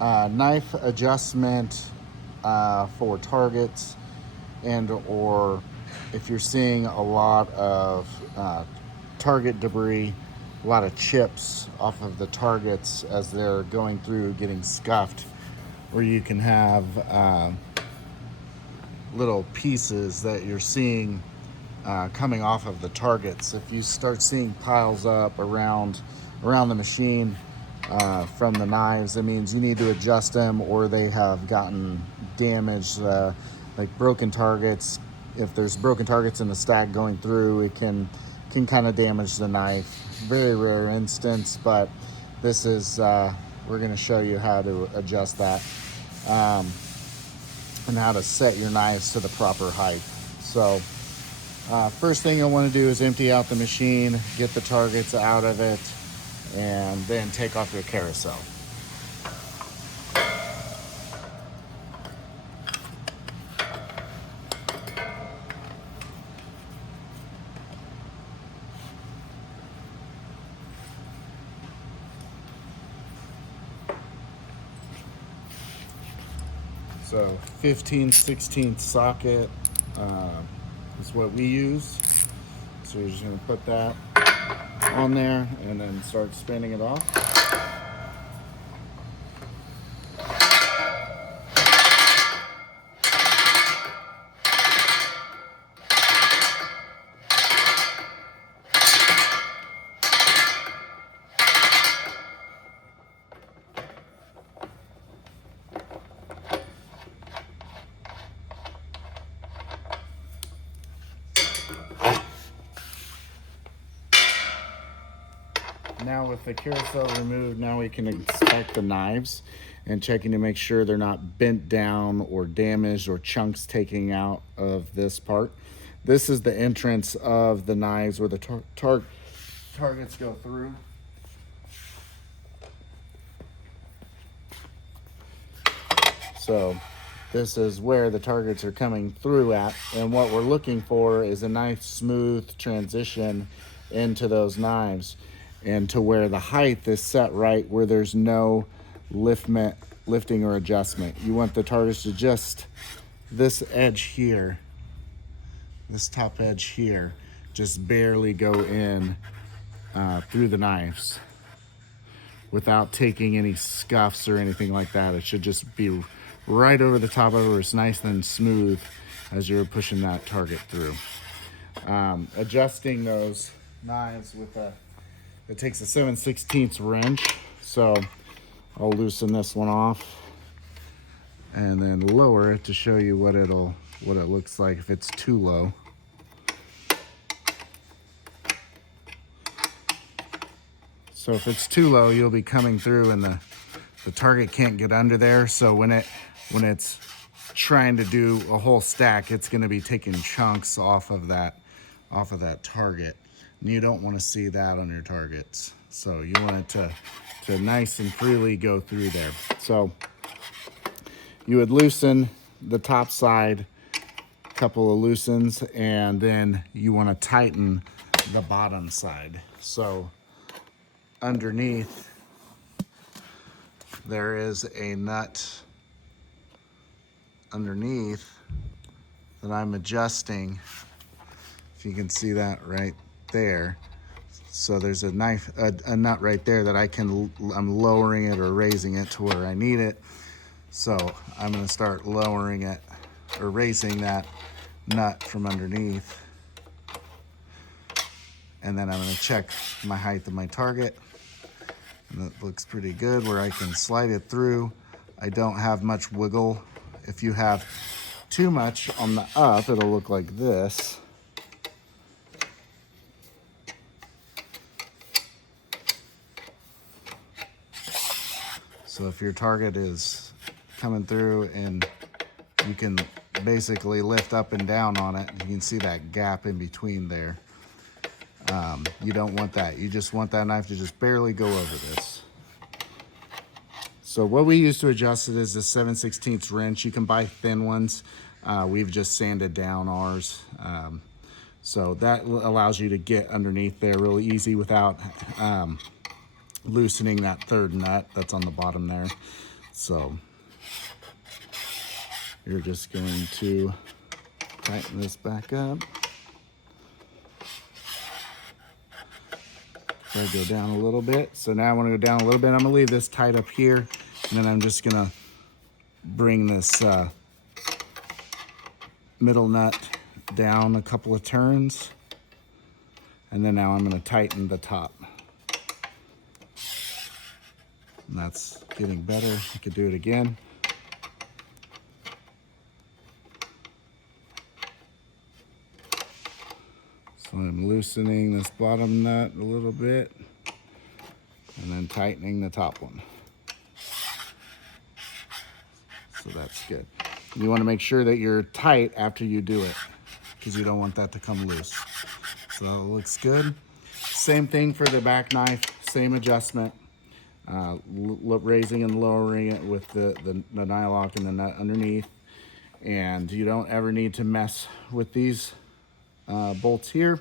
knife adjustment for targets, and or if you're seeing a lot of target debris, a lot of chips off of the targets as they're going through getting scuffed, where you can have little pieces that you're seeing coming off of the targets. If you start seeing piles up around the machine from the knives, it means you need to adjust them, or they have gotten damaged, like broken targets. If there's broken targets in the stack going through, it can kind of damage the knife. Very rare instance, but this is we're going to show you how to adjust that, and how to set your knives to the proper height. So first thing you'll want to do is empty out the machine, get the targets out of it, and then take off your carousel. So 15/16 socket is what we use. So you're just going to put that on there and then start spinning it off. Now with the carousel removed, now we can inspect the knives and checking to make sure they're not bent down or damaged or chunks taking out of this part. This is the entrance of the knives where the targets go through. So this is where the targets are coming through at, and what we're looking for is a nice smooth transition into those knives, and to where the height is set right, where there's no lifting or adjustment. You want the targets to just this edge here, this top edge here, just barely go in through the knives without taking any scuffs or anything like that. It should just be right over the top of it, where it's nice and smooth as you're pushing that target through. Adjusting those knives with it takes a 7/16 wrench. So I'll loosen this one off and then lower it to show you what it looks like if it's too low. So if it's too low, you'll be coming through and the target can't get under there. So when it's trying to do a whole stack, it's going to be taking chunks off of that target. And you don't want to see that on your targets. So you want it to nice and freely go through there. So you would loosen the top side, a couple of loosens, and then you want to tighten the bottom side. So underneath there is a nut underneath that I'm adjusting. If you can see that right there. So there's a nut right there that I'm lowering it or raising it to where I need it. So I'm going to start lowering it or raising that nut from underneath. And then I'm going to check my height of my target. And it looks pretty good where I can slide it through. I don't have much wiggle. If you have too much on the up, it'll look like this. So if your target is coming through and you can basically lift up and down on it, you can see that gap in between there. You don't want that. You just want that knife to just barely go over this. So what we use to adjust it is the 7/16 wrench. You can buy thin ones. We've just sanded down ours. So that allows you to get underneath there really easy without loosening that third nut that's on the bottom there. So you're just going to tighten this back up. So I go down a little bit. So now I want to go down a little bit. I'm going to leave this tight up here, and then I'm just going to bring this middle nut down a couple of turns, and then now I'm going to tighten the top. And that's getting better. I could do it again. So I'm loosening this bottom nut a little bit and then tightening the top one. So that's good. You want to make sure that you're tight after you do it, because you don't want that to come loose. So it looks good. Same thing for the back knife, same adjustment. Raising and lowering it with the nylock and the nut underneath. And you don't ever need to mess with these bolts here.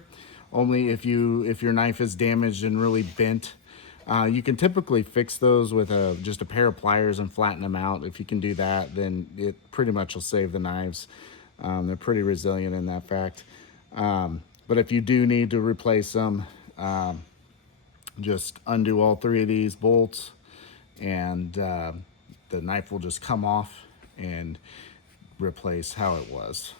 Only if your knife is damaged and really bent. You can typically fix those with just a pair of pliers and flatten them out. If you can do that, then it pretty much will save the knives. They're pretty resilient in that fact. But if you do need to replace them, just undo all three of these bolts, and the knife will just come off and replace how it was.